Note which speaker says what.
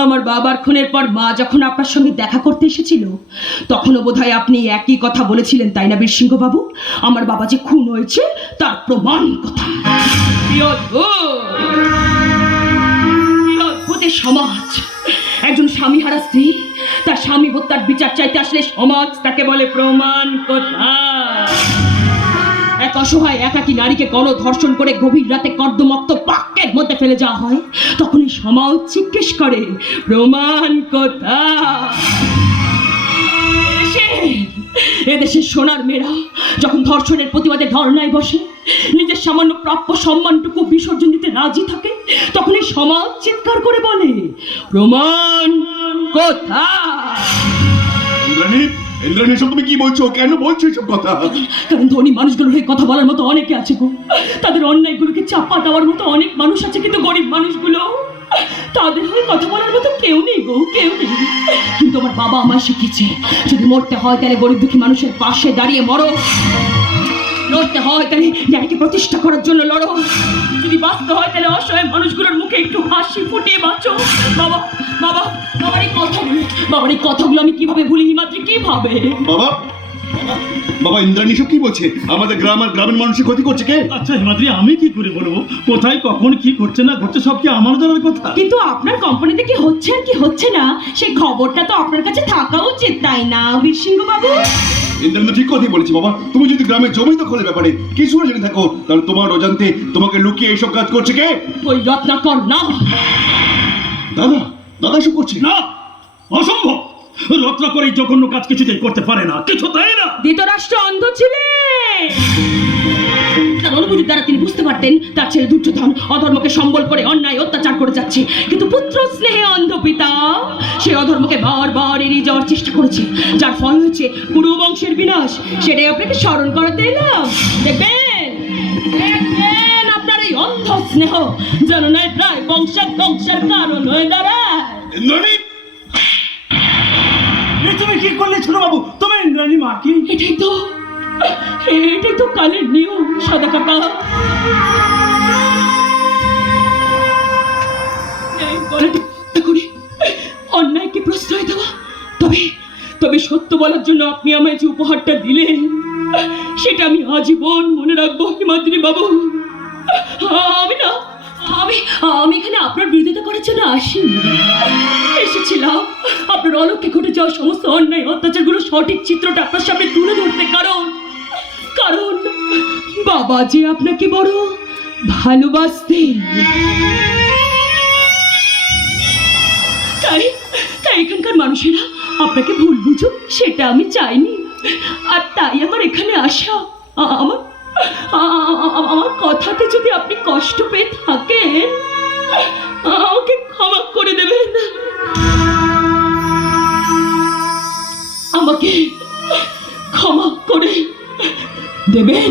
Speaker 1: আমার বাবার খুনের পর মা যখন আপনার সঙ্গে দেখা করতে এসেছিল, তখনও বোধহয় আপনি একই কথা বলেছিলেন, তাই না বীরসিংহ বাবু আমার বাবা যে খুন হয়েছে, তার প্রমাণ কথা সমাজ! একজন স্বামী হারা স্ত্রী, তার স্বামী হত্যার বিচার চাইতে আসলে সমাজ তাকে বলে প্রমাণ এক অসহায় একাকী নারীকে গণধর্ষণ করে গভীর রাতে কর্দমক্ত পাক্যের মধ্যে ফেলে যাওয়া হয়, তখনই সমাজ জিজ্ঞেস করে প্রমাণ কোথায় এদেশের- সোনার মেয়েরা যখন ধর্ষণের প্রতিবাদে ধর্নায় বসে, নিজের সামান্য প্রাপ্য সম্মানটুকু বিসর্জন দিতে রাজি থাকে তখন এই সমাজ চিৎকার করে বলে প্রমাণ কোথায়
Speaker 2: ইন্দ্রাণী এসব তুমি কি বলছো? কেন বলছো এসব কথা?
Speaker 1: কারণ ধনী মানুষগুলোর হয়ে কথা বলার মতো অনেকে আছে গো। তাদের অন্যায়গুলোকে চাপা দেওয়ার মতো অনেক মানুষ আছে, কিন্তু গরিব মানুষগুলো। তাদের হয়ে কথা বলার মতো কেউ নেই গো, কেউ নেই। কিন্তু আমার বাবা আমার শিখিয়েছে যদি মরতে হয় তাহলে গরিব দুঃখী মানুষের পাশে দাঁড়িয়ে মরো। লড়তে হয় তাহলে ন্যায়কে প্রতিষ্ঠা করার জন্য লড়ো। যদি বাঁচতে হয় তাহলে অসহায় মানুষগুলোর মুখে একটু হাসি ফুটিয়ে বাঁচো। বাবা বাবা বাবার এই কথাগুলো বাবার এই কথাগুলো আমি কীভাবে ভুলি? হিমাদ্রি কীভাবে
Speaker 2: বাবা বাবা ইন্দ্রাণী সব কি বলছে? আমাদের গ্রাম আর গ্রামের মানুষের ক্ষতি করছে কে?
Speaker 3: আচ্ছা হিমাদ্রি আমি কি করে বলব? কোথায় কখন কি করছে না করছে সব কি আমার জানার কথা?
Speaker 1: কিন্তু আপনার কোম্পানিতে কি হচ্ছে আর কি হচ্ছে না? সেই খবরটা তো আপনার কাছে থাকা উচিত তাই না বীরসিংহ বাবু
Speaker 2: ইন্দ্রাণী ঠিক কথাই বলেছে বাবা। তুমি যদি গ্রামের জমি দখলের ব্যাপারে কিছু না জেনে থাকো তাহলে তোমার অজান্তে তোমাকে লুকিয়ে এসব কাজ করছে কে?
Speaker 1: ওই রত্নাকর না।
Speaker 2: দাদা দাদা এসব করছে।
Speaker 3: না অসম্ভব। রত্ন করে জঘন্য কাজ কিছুতেই করতে পারে না। কিছু তাই না?
Speaker 1: ধৃতরাষ্ট্র অন্ধ ছিলেন তার অনুভূতির দ্বারা তিনি বুঝতে পারতেন তার ছেলে দুর্যোধন অধর্মকে সম্বল করে অন্যায় অত্যাচার করে যাচ্ছে। কিন্তু পুত্র স্নেহে অন্ধ পিতা সে অধর্মকে বারবার এড়িয়ে যাওয়ার চেষ্টা করেছে। যার ফল হয়েছে কুরু বংশের বিনাশ। সেটাই আপনাকে স্মরণ করাতে এলাম। দেখবেন? দেখবেন আপনার এই অন্ধ স্নেহ। যেন প্রায় বংশের ধ্বংসের কারণ হয়ে দাঁড়ায়।
Speaker 3: তুমি কি করলে ছোট বাবু তুমি ইন্দ্রাণী মা কি?
Speaker 1: এটাই তো এটাই তো কালের নিয়ম সাদা কাকা। অন্যায়কে প্রশ্রয় দেওয়া। তবে তবে সত্য বলার জন্য আপনি আমায় যে উপহারটা দিলেন সেটা আমি আজীবন মনে রাখব হিমাদ্রি বাবু করার জন্য আসিনি। এসেছিলাম। আপনার অলক্ষ্যে ঘটে যাওয়া সমস্ত অন্যায় অত্যাচারগুলো সঠিক চিত্রটা আপনার সামনে তুলে ধরতে। কারণ কারণ, বাবা যে আপনাকে বড় ভালোবাসতেন তাই তাই এখানকার মানুষেরা আপনাকে ভুল বুঝুক, সেটা আমি চাইনি। আর তাই আমার এখানে আসা আমার আমার কথাতে যদি আপনি কষ্ট পেয়ে থাকেন আমাকে ক্ষমা করে দেবেন।